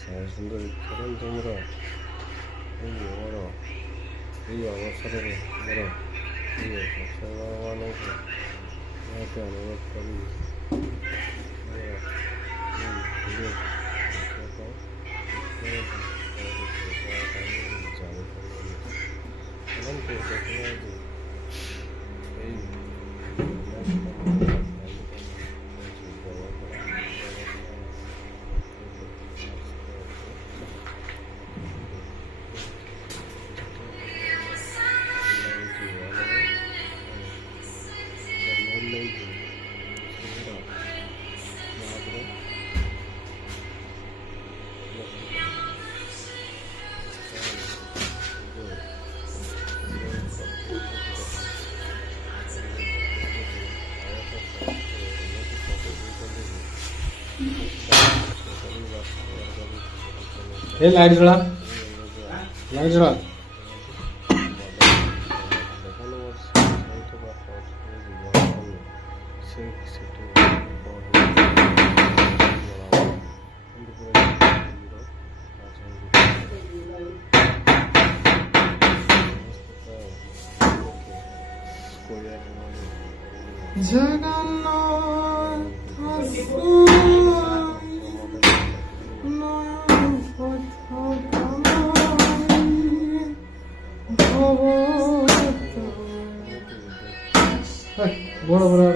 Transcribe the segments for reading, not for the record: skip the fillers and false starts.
ସାରା ସୁନ୍ଦରୀ ଚାଲନ୍ତୁ ମୋର ଏହି ଅବସରରେ ମୋର ପ୍ରିୟ ସଦସ୍ୟମାନଙ୍କୁ ନିହାତି ଅନୁରୋଧ କରିବି ମୋର ଏହି ଭିଡ଼ିଓକୁ ଦେଖିବା ପାଇଁ ଜାଣିପାରିବେନି ଚାଲନ୍ତୁ ଦେଖିବା ଆଜି ଏହି ये लाइट जला बड़ा बड़ा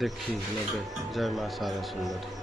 देखी नेबे जय माँ सारा सुंदरी।